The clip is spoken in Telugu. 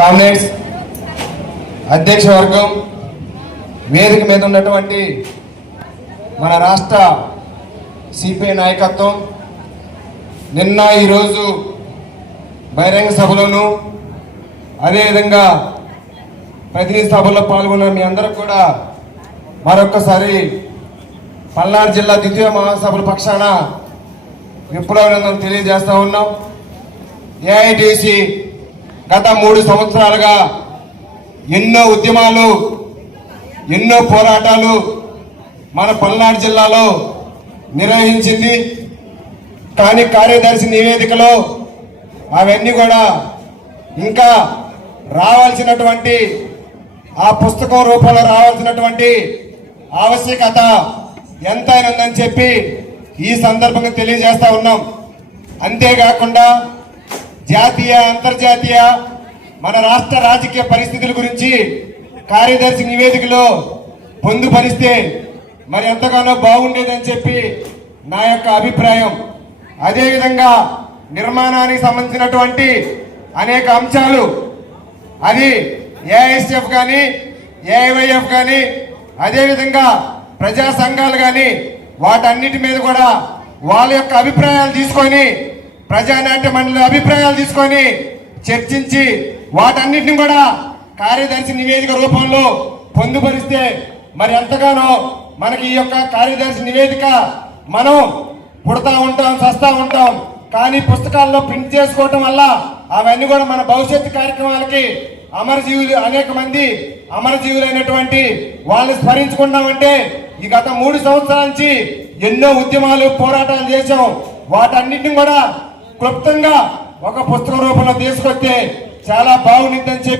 కామ్రేడ్స్ అధ్యక్ష వర్గం వేదిక మీద ఉన్నటువంటి మన రాష్ట్ర సిపిఐ నాయకత్వం నిన్న ఈరోజు బహిరంగ సభలోను అదేవిధంగా ప్రతినిధి సభలో పాల్గొన్న మీ అందరికి కూడా మరొక్కసారి పల్నాడు జిల్లా ద్వితీయ మహాసభల పక్షాన విప్లవానందం తెలియజేస్తా ఉన్నాం. ఏఐటిసి గత మూడు సంవత్సరాలుగా ఎన్నో ఉద్యమాలు ఎన్నో పోరాటాలు మన పల్నాడు జిల్లాలో నిర్వహించింది. కానీ కార్యదర్శి నివేదికలో అవన్నీ కూడా ఇంకా రావాల్సినటువంటి ఆ పుస్తకం రూపంలో రావాల్సినటువంటి ఆవశ్యకత ఎంతైనా ఉందని చెప్పి ఈ సందర్భంగా తెలియజేస్తా ఉన్నాం. అంతేకాకుండా జాతీయ అంతర్జాతీయ మన రాష్ట్ర రాజకీయ పరిస్థితుల గురించి కార్యదర్శి నివేదికలో పొందుపరిస్తే మరి ఎంతగానో బాగుండేదని చెప్పి నా యొక్క అభిప్రాయం. అదేవిధంగా నిర్మాణానికి సంబంధించినటువంటి అనేక అంశాలు అది ఏఐఎస్ఎఫ్ కానీ ఏఐవైఎఫ్ కానీ అదేవిధంగా ప్రజా సంఘాలు కానీ వాటన్నిటి మీద కూడా వాళ్ళ యొక్క అభిప్రాయాలు తీసుకొని ప్రజానాట్య మండలి అభిప్రాయాలు తీసుకొని చర్చించి వాటన్నిటిని కూడా కార్యదర్శి నివేదిక రూపంలో పొందుపరిస్తే మరి ఎంతగానో మనకి ఈ యొక్క కార్యదర్శి నివేదిక మనం పుడతా ఉంటాం చస్తా ఉంటాం. కానీ పుస్తకాల్లో ప్రింట్ చేసుకోవటం వల్ల అవన్నీ కూడా మన భవిష్యత్తు కార్యక్రమాలకి అమరజీవులు అనేక మంది అమరజీవులైనటువంటి వాళ్ళని స్మరించుకున్నామంటే ఈ గత మూడు సంవత్సరాల నుంచి ఎన్నో ఉద్యమాలు పోరాటాలు చేశాం. వాటన్నింటినీ కూడా క్లుప్తంగా ఒక పుస్తక రూపంలో తీసుకొస్తే చాలా బాగుండిందని చెప్పి